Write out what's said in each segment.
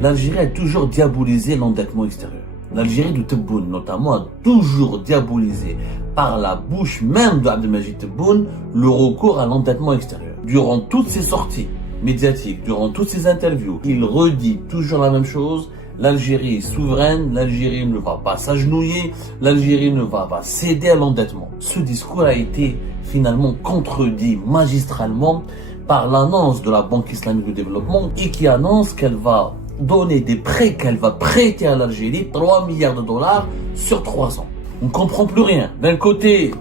L'Algérie a toujours diabolisé l'endettement extérieur. L'Algérie de Tebboune, notamment, a toujours diabolisé par la bouche même de Abdelmajid Tebboune le recours à l'endettement extérieur. Durant toutes ses sorties médiatiques, durant toutes ses interviews, il redit toujours la même chose. L'Algérie est souveraine, l'Algérie ne va pas s'agenouiller, l'Algérie ne va pas céder à l'endettement. Ce discours a été finalement contredit magistralement par l'annonce de la Banque islamique de développement et qui annonce qu'elle va donner des prêts, qu'elle va prêter à l'Algérie 3 milliards de dollars sur 3 ans. On ne comprend plus rien. D'un côté,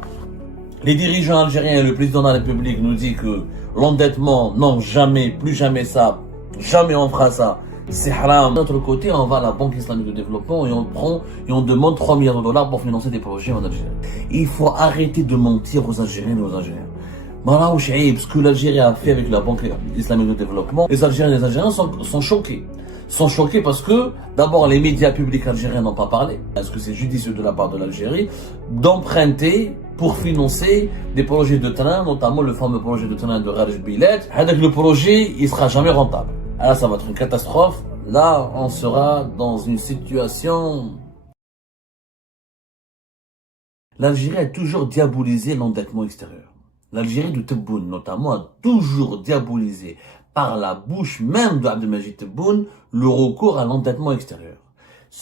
les dirigeants algériens et le président de la République nous disent que l'endettement, non, jamais, plus jamais ça, jamais on fera ça, c'est haram. De l'autre côté, on va à la Banque islamique de développement et on prend et on demande 3 milliards de dollars pour financer des projets en Algérie. Il faut arrêter de mentir aux Algériens et aux Algériens. Ce que l'Algérie a fait avec la Banque islamique de développement, les Algériens et les Algériens sont choqués. Sont choqués parce que, d'abord, les médias publics algériens n'ont pas parlé. Est-ce que c'est judicieux de la part de l'Algérie d'emprunter pour financer des projets de train, notamment le fameux projet de train de Rarj Bilet. Avec le projet, il sera jamais rentable. Alors ça va être une catastrophe. Là, on sera dans une situation... L'Algérie a toujours diabolisé l'endettement extérieur. L'Algérie de Tebboune, notamment, a toujours diabolisé par la bouche même de Abdelmajid Tebboune le recours à l'endettement extérieur.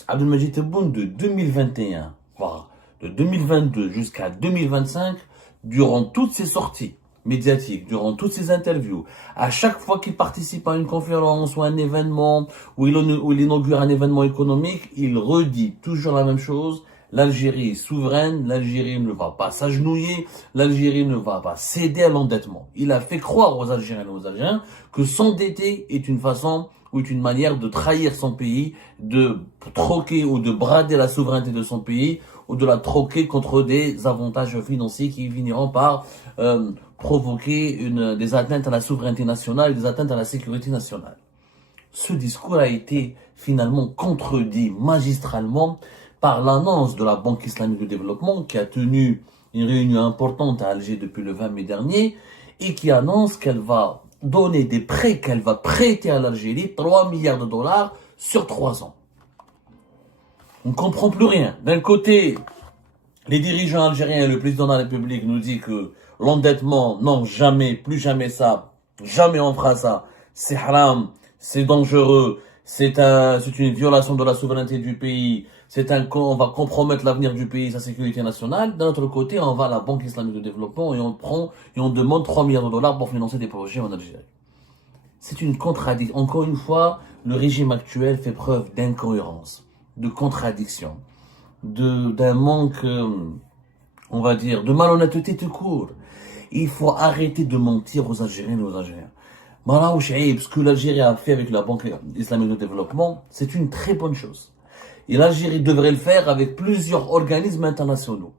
Abdelmajid Tebboune de 2021, voire de 2022 jusqu'à 2025, durant toutes ses sorties médiatiques, durant toutes ses interviews, à chaque fois qu'il participe à une conférence ou à un événement, où il inaugure un événement économique, il redit toujours la même chose. L'Algérie est souveraine, l'Algérie ne va pas s'agenouiller, l'Algérie ne va pas céder à l'endettement. Il a fait croire aux Algériens et aux Algériens que s'endetter est une façon ou est une manière de trahir son pays, de troquer ou de brader la souveraineté de son pays ou de la troquer contre des avantages financiers qui finiront par provoquer des atteintes à la souveraineté nationale et des atteintes à la sécurité nationale. Ce discours a été finalement contredit magistralement par l'annonce de la Banque islamique de développement qui a tenu une réunion importante à Alger depuis le 20 mai dernier et qui annonce qu'elle va donner des prêts, qu'elle va prêter à l'Algérie 3 milliards de dollars sur 3 ans. On ne comprend plus rien. D'un côté, les dirigeants algériens et le président de la République nous disent que l'endettement, non, jamais, plus jamais ça, jamais on fera ça, c'est haram, c'est dangereux, c'est une violation de la souveraineté du pays, on va compromettre l'avenir du pays et sa sécurité nationale. D'un autre côté, on va à la Banque islamique de développement et on demande 3 milliards de dollars pour financer des projets en Algérie. C'est une contradiction. Encore une fois, le régime actuel fait preuve d'incohérence, de contradiction, d'un manque, on va dire, de malhonnêteté tout court. Il faut arrêter de mentir aux Algériens et aux Algériens. Ce que l'Algérie a fait avec la Banque islamique de développement, c'est une très bonne chose. Et l'Algérie devrait le faire avec plusieurs organismes internationaux.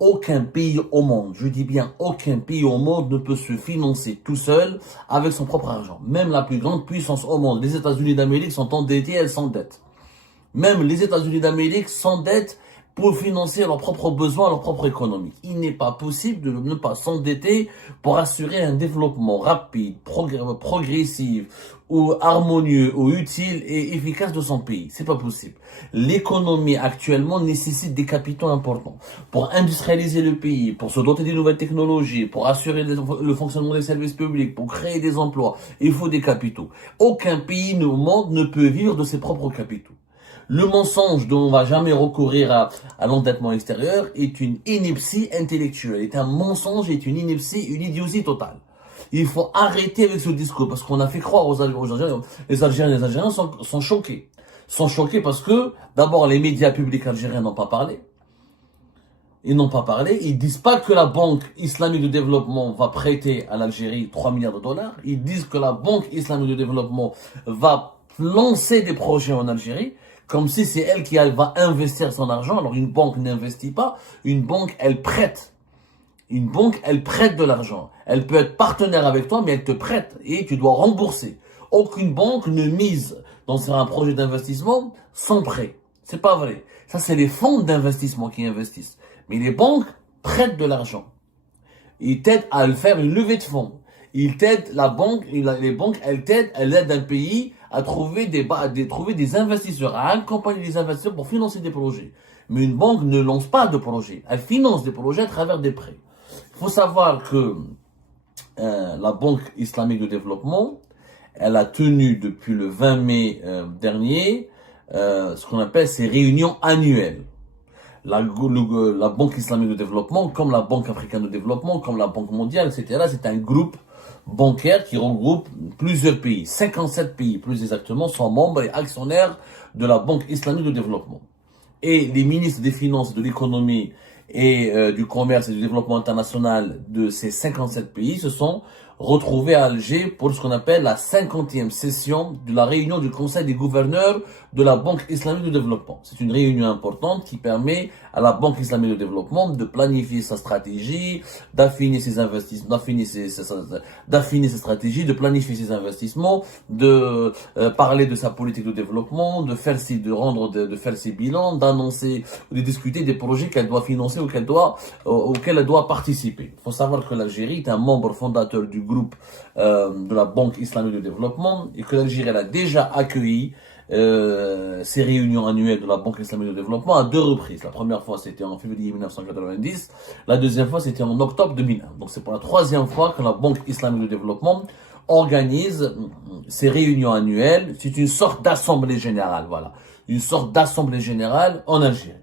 Aucun pays au monde, je dis bien aucun pays au monde ne peut se financer tout seul avec son propre argent. Même la plus grande puissance au monde, les États-Unis d'Amérique sont endettés, elles s'endettent. Même les États-Unis d'Amérique s'endettent pour financer leurs propres besoins, leur propre économie. Il n'est pas possible de ne pas s'endetter pour assurer un développement rapide, progressif, ou harmonieux, ou utile et efficace de son pays. C'est pas possible. L'économie actuellement nécessite des capitaux importants pour industrialiser le pays, pour se doter des nouvelles technologies, pour assurer le fonctionnement des services publics, pour créer des emplois. Il faut des capitaux. Aucun pays au monde ne peut vivre de ses propres capitaux. Le mensonge dont on va jamais recourir à l'endettement extérieur est une ineptie intellectuelle, est un mensonge, est une ineptie, une idiotie totale. Il faut arrêter avec ce discours parce qu'on a fait croire aux Algériens. Les Algériens et les Algériens sont choqués. Sont choqués parce que, d'abord, les médias publics algériens n'ont pas parlé. Ils n'ont pas parlé. Ils disent pas que la Banque islamique de développement va prêter à l'Algérie 3 milliards de dollars. Ils disent que la Banque islamique de développement va lancer des projets en Algérie. Comme si c'est elle qui va investir son argent. Alors une banque n'investit pas, une banque elle prête. Une banque elle prête de l'argent. Elle peut être partenaire avec toi mais elle te prête et tu dois rembourser. Aucune banque ne mise dans un projet d'investissement sans prêt. C'est pas vrai. Ça c'est les fonds d'investissement qui investissent. Mais les banques prêtent de l'argent. Ils t'aident à faire une levée de fonds. Ils t'aident, les banques elles aident un pays à trouver trouver des investisseurs, à accompagner les investisseurs pour financer des projets. Mais une banque ne lance pas de projets. Elle finance des projets à travers des prêts. Il faut savoir que la Banque islamique de développement, elle a tenu depuis le 20 mai dernier ce qu'on appelle ses réunions annuelles. La Banque islamique de développement, comme la Banque africaine de développement, comme la Banque mondiale, etc., c'est un groupe bancaire qui regroupe plusieurs pays. 57 pays, plus exactement, sont membres et actionnaires de la Banque islamique de développement. Et les ministres des Finances, de l'économie et du commerce et du développement international de ces 57 pays se sont retrouvés à Alger pour ce qu'on appelle la 50e session de la réunion du Conseil des gouverneurs de la Banque islamique de développement. C'est une réunion importante qui permet à la Banque islamique de développement de planifier sa stratégie, d'affiner ses investissements, d'affiner ses stratégies, de planifier ses investissements, de parler de sa politique de développement, de faire ses bilans, d'annoncer, de discuter des projets qu'elle doit financer ou auxquels elle doit participer. Il faut savoir que l'Algérie est un membre fondateur du groupe de la Banque islamique de développement et que l'Algérie a déjà accueilli ces réunions annuelles de la Banque islamique de développement à 2 reprises. La première fois, c'était en février 1990. La deuxième fois, c'était en octobre 2001. Donc, c'est pour la 3e fois que la Banque islamique de développement organise ces réunions annuelles. C'est une sorte d'assemblée générale, voilà. Une sorte d'assemblée générale en Algérie.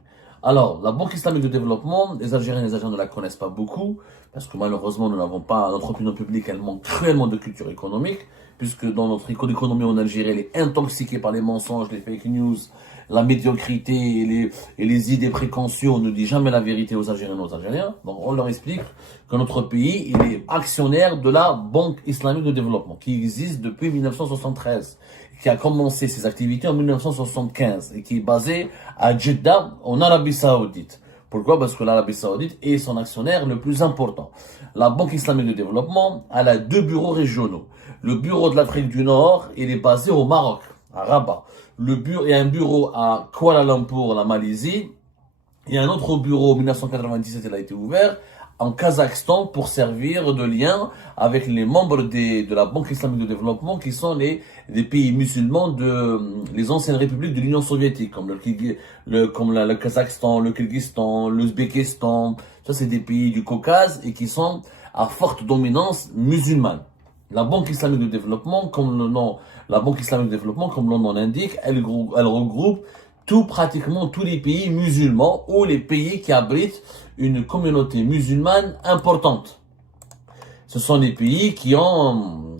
Alors, la Banque islamique de développement, les Algériens et les Algériens ne la connaissent pas beaucoup, parce que malheureusement, nous n'avons pas, notre opinion publique, elle manque cruellement de culture économique, puisque dans notre économie en Algérie, elle est intoxiquée par les mensonges, les fake news, la médiocrité et les idées préconçues. On ne dit jamais la vérité aux Algériens et aux Algériens. Donc, on leur explique que notre pays, il est actionnaire de la Banque islamique de développement, qui existe depuis 1973, qui a commencé ses activités en 1975 et qui est basée à Jeddah, en Arabie Saoudite. Pourquoi? Parce que l'Arabie Saoudite est son actionnaire le plus important. La Banque islamique de développement, elle a 2 bureaux régionaux. Le bureau de l'Afrique du Nord, il est basé au Maroc, à Rabat. Il y a un bureau à Kuala Lumpur, la Malaisie. Il y a un autre bureau, en 1997, il a été ouvert en Kazakhstan pour servir de lien avec les membres de la Banque islamique de développement qui sont les pays musulmans les anciennes républiques de l'Union soviétique, comme le Kazakhstan, le Kyrgyzstan, l'Ouzbékistan. Ça, c'est des pays du Caucase et qui sont à forte dominance musulmane. La Banque islamique de développement, comme le nom l'indique, elle regroupe pratiquement tous les pays musulmans ou les pays qui abritent une communauté musulmane importante. Ce sont des pays qui ont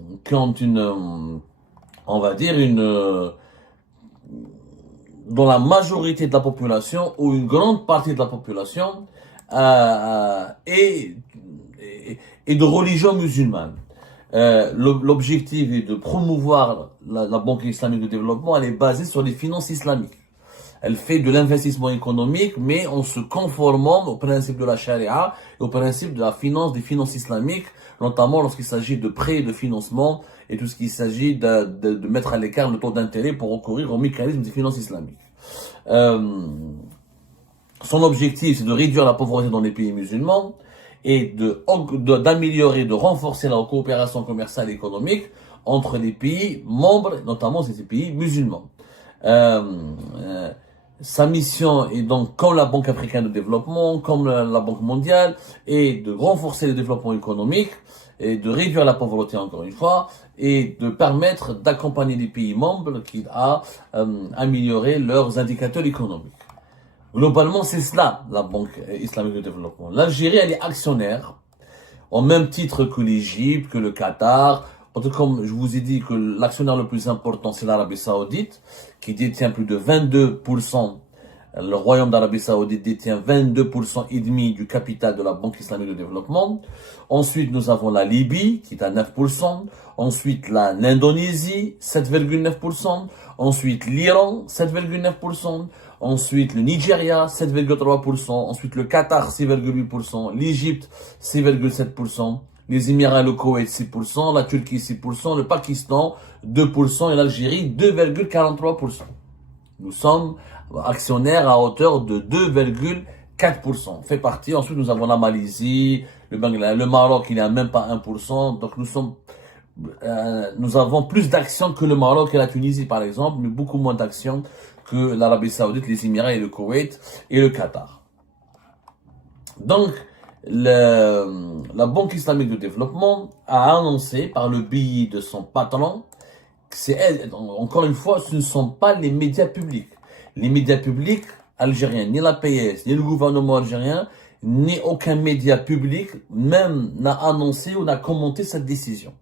dont la majorité de la population ou une grande partie de la population est de religion musulmane. L'objectif est de promouvoir la Banque islamique de développement. Elle est basée sur les finances islamiques. Elle fait de l'investissement économique, mais en se conformant au principe de la charia et au principe de des finances islamiques, notamment lorsqu'il s'agit de prêts et de financement et tout ce qu'il s'agit de mettre à l'écart le taux d'intérêt pour recourir au mécanisme des finances islamiques. Son objectif, c'est de réduire la pauvreté dans les pays musulmans et d'améliorer, de renforcer la coopération commerciale et économique entre les pays membres, notamment ces pays musulmans. Sa mission est donc, comme la Banque africaine de développement, comme la Banque mondiale, est de renforcer le développement économique et de réduire la pauvreté, encore une fois, et de permettre d'accompagner les pays membres à améliorer leurs indicateurs économiques. Globalement, c'est cela, la Banque islamique de développement. L'Algérie, elle est actionnaire, au même titre que l'Égypte, que le Qatar. Comme je vous ai dit que l'actionnaire le plus important, c'est l'Arabie Saoudite, qui détient plus de 22%. Le Royaume d'Arabie Saoudite détient 22% et demi du capital de la Banque islamique de développement. Ensuite, nous avons la Libye, qui est à 9%. Ensuite, l'Indonésie, 7,9%. Ensuite, l'Iran, 7,9%. Ensuite, le Nigeria, 7,3%. Ensuite, le Qatar, 6,8%. L'Égypte, 6,7%. Les Émirats et le Koweït, 6%, la Turquie, 6%, le Pakistan, 2% et l'Algérie, 2,43%. Nous sommes actionnaires à hauteur de 2,4%. Fait partie. Ensuite, nous avons la Malaisie, le Maroc, il n'est à même pas 1%. Donc, nous sommes nous avons plus d'actions que le Maroc et la Tunisie, par exemple, mais beaucoup moins d'actions que l'Arabie Saoudite, les Émirats et le Koweït et le Qatar. Donc, la Banque islamique de développement a annoncé par le biais de son patron encore une fois, ce ne sont pas les médias publics. Les médias publics algériens, ni la PS, ni le gouvernement algérien, ni aucun média public même n'a annoncé ou n'a commenté cette décision.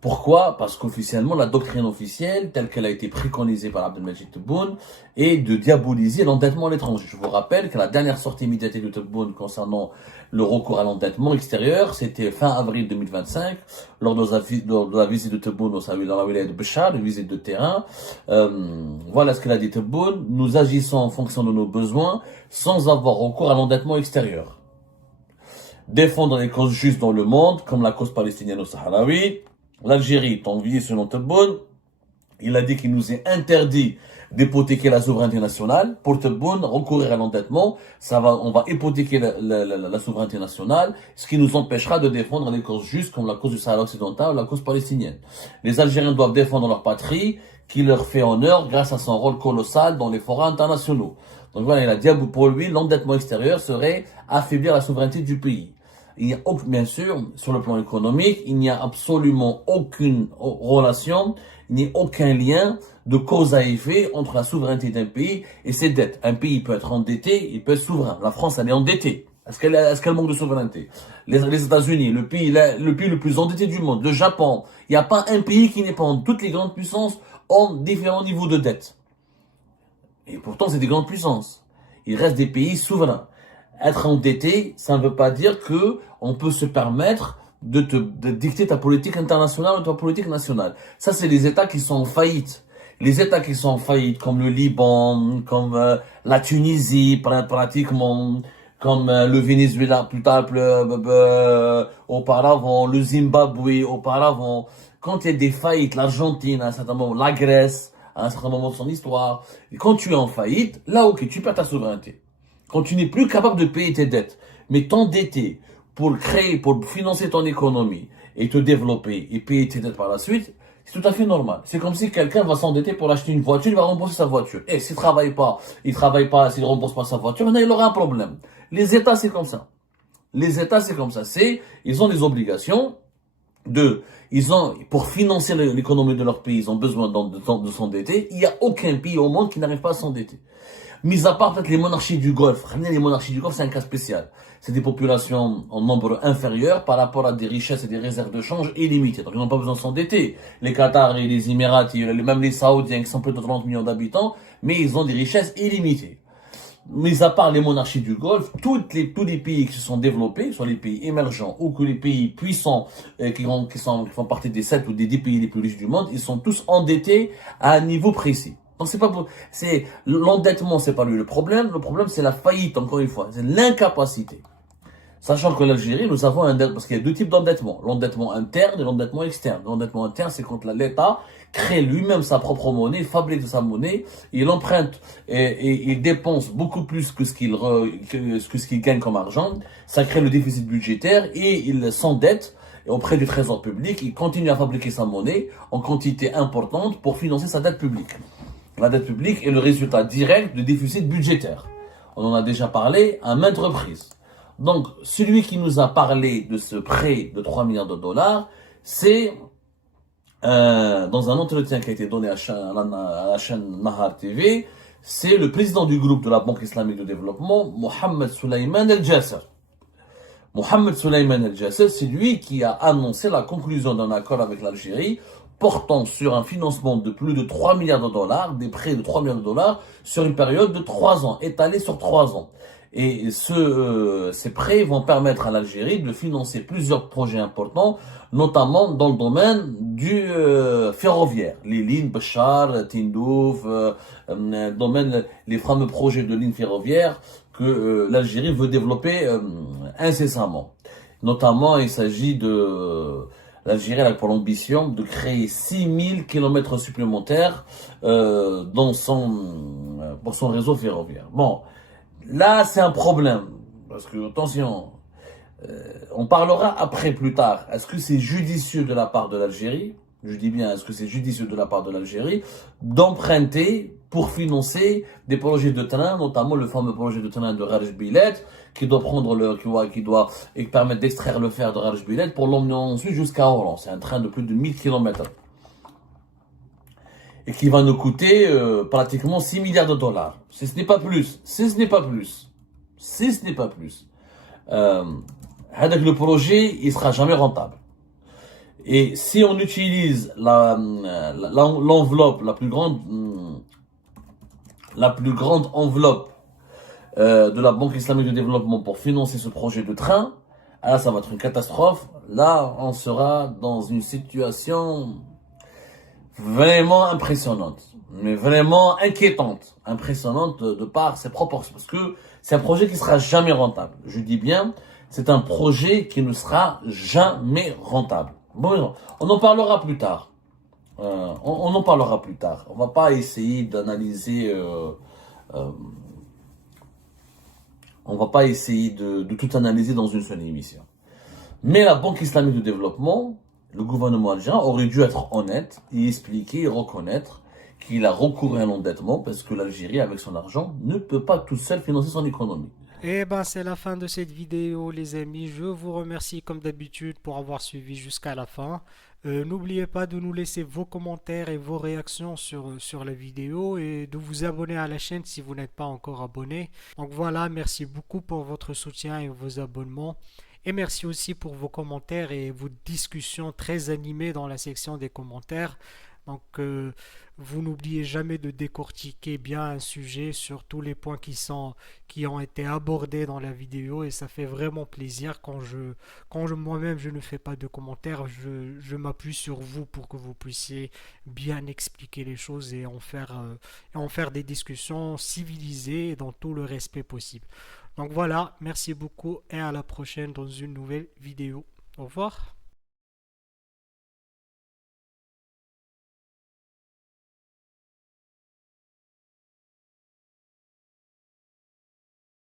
Pourquoi? Parce qu'officiellement, la doctrine officielle, telle qu'elle a été préconisée par Abdelmajid Tebboune, est de diaboliser l'endettement à l'étranger. Je vous rappelle que la dernière sortie médiatique de Tebboune concernant le recours à l'endettement extérieur, c'était fin avril 2025, lors de la visite de Tebboune dans la wilaya de Béchar, une visite de terrain. Voilà ce qu'il a dit Tebboune: nous agissons en fonction de nos besoins, sans avoir recours à l'endettement extérieur. Défendre les causes justes dans le monde, comme la cause palestinienne au Saharaoui. L'Algérie est enviée selon Tebboune. Il a dit qu'il nous est interdit d'hypothéquer la souveraineté nationale. Pour Tebboune, recourir à l'endettement, on va hypothéquer la souveraineté nationale, ce qui nous empêchera de défendre les causes justes comme la cause du Sahara occidental ou la cause palestinienne. Les Algériens doivent défendre leur patrie, qui leur fait honneur grâce à son rôle colossal dans les forats internationaux. Donc voilà, il a dit, pour lui, l'endettement extérieur serait affaiblir la souveraineté du pays. Il y a, bien sûr, sur le plan économique, il n'y a absolument aucune relation, ni aucun lien de cause à effet entre la souveraineté d'un pays et ses dettes. Un pays peut être endetté, il peut être souverain. La France, elle est endettée. Est-ce qu'elle manque de souveraineté? Les États-Unis, le pays le plus endetté du monde, le Japon, il n'y a pas un pays qui n'est pas en. Toutes les grandes puissances ont différents niveaux de dette. Et pourtant, c'est des grandes puissances. Il reste des pays souverains. Être endetté, ça ne veut pas dire que on peut se permettre de dicter ta politique internationale ou ta politique nationale. Ça, c'est les États qui sont en faillite. Les États qui sont en faillite, comme le Liban, comme la Tunisie, pratiquement, comme le Venezuela, plus tard, auparavant, le Zimbabwe, auparavant. Quand il y a des faillites, l'Argentine, à un certain moment, la Grèce, à un certain moment de son histoire, et quand tu es en faillite, là, ok, tu perds ta souveraineté. Quand tu n'es plus capable de payer tes dettes, mais t'endetter pour financer ton économie et te développer et payer tes dettes par la suite, c'est tout à fait normal. C'est comme si quelqu'un va s'endetter pour acheter une voiture, il va rembourser sa voiture. Et s'il travaille pas, s'il ne rembourse pas sa voiture, il aura un problème. Les États, c'est comme ça. Les États, c'est comme ça. Ils ont des obligations pour financer l'économie de leur pays, ils ont besoin de s'endetter. Il n'y a aucun pays au monde qui n'arrive pas à s'endetter. Mis à part peut-être les monarchies du Golfe. Les monarchies du Golfe, c'est un cas spécial. C'est des populations en nombre inférieur par rapport à des richesses et des réserves de change illimitées. Donc ils n'ont pas besoin de s'endetter. Les Qataris et les Émiratis, même les Saoudiens qui sont plus de 30 millions d'habitants, mais ils ont des richesses illimitées. Mis à part les monarchies du Golfe, tous les pays qui se sont développés, soit les pays émergents ou que les pays puissants qui font partie des 7 ou des 10 pays les plus riches du monde, ils sont tous endettés à un niveau précis. Donc l'endettement, c'est pas lui le problème c'est la faillite, encore une fois, c'est l'incapacité. Sachant que l'Algérie, nous avons parce qu'il y a deux types d'endettement, l'endettement interne et l'endettement externe. L'endettement interne, c'est quand l'État crée lui-même sa propre monnaie, fabrique sa monnaie, il emprunte et il dépense beaucoup plus que ce qu'il gagne comme argent. Ça crée le déficit budgétaire et il s'endette auprès du trésor public. Il continue à fabriquer sa monnaie en quantité importante pour financer sa dette publique. La dette publique est le résultat direct du déficit budgétaire. On en a déjà parlé à maintes reprises. Donc, celui qui nous a parlé de ce prêt de 3 milliards de dollars, c'est dans un entretien qui a été donné à la chaîne Nahar TV, c'est le président du groupe de la Banque islamique de développement, Mohamed Souleymane El Jasser. Mohamed Souleymane El Jasser, c'est lui qui a annoncé la conclusion d'un accord avec l'Algérie portant sur un financement de plus de 3 milliards de dollars, des prêts de 3 milliards de dollars, sur une période de 3 ans, étalée sur 3 ans. Et ces prêts vont permettre à l'Algérie de financer plusieurs projets importants, notamment dans le domaine du ferroviaire. Les lignes Béchar, Tindouf, les fameux projets de lignes ferroviaires que l'Algérie veut développer incessamment. Notamment, il s'agit l'Algérie a pour l'ambition de créer 6000 kilomètres supplémentaires pour son réseau ferroviaire. Bon, là c'est un problème, parce que attention, On parlera après, plus tard. Est-ce que c'est judicieux de la part de l'Algérie? Je dis bien, est-ce que c'est judicieux de la part de l'Algérie d'emprunter pour financer des projets de train, notamment le fameux projet de train de Rarj Bilet, qui doit prendre qui doit et permettre d'extraire le fer de Rarj Bilet pour l'emmener ensuite jusqu'à Oran. C'est un train de plus de 1000 km. Et qui va nous coûter pratiquement 6 milliards de dollars. Si ce n'est pas plus. Si ce n'est pas plus. Si ce n'est pas plus. Avec le projet, il sera jamais rentable. Et si on utilise l'enveloppe, la plus grande enveloppe de la Banque islamique de développement pour financer ce projet de train, là ça va être une catastrophe. Là, on sera dans une situation vraiment impressionnante, mais vraiment inquiétante, impressionnante de par ses proportions, parce que c'est un projet qui sera jamais rentable. Je dis bien, c'est un projet qui ne sera jamais rentable. Bon, on en parlera plus tard. On en parlera plus tard. On va pas essayer d'analyser. On va pas essayer de tout analyser dans une seule émission. Mais la Banque islamique de développement, le gouvernement algérien aurait dû être honnête et expliquer et reconnaître qu'il a recouru à l'endettement parce que l'Algérie, avec son argent, ne peut pas tout seul financer son économie. Et ben c'est la fin de cette vidéo les amis. Je vous remercie comme d'habitude pour avoir suivi jusqu'à la fin. N'oubliez pas de nous laisser vos commentaires et vos réactions sur la vidéo et de vous abonner à la chaîne si vous n'êtes pas encore abonné. Donc voilà, merci beaucoup pour votre soutien et vos abonnements. Et merci aussi pour vos commentaires et vos discussions très animées dans la section des commentaires. Donc, vous n'oubliez jamais de décortiquer bien un sujet sur tous les points qui ont été abordés dans la vidéo et ça fait vraiment plaisir moi-même je ne fais pas de commentaires, je m'appuie sur vous pour que vous puissiez bien expliquer les choses et en faire des discussions civilisées et dans tout le respect possible. Donc voilà, merci beaucoup et à la prochaine dans une nouvelle vidéo. Au revoir.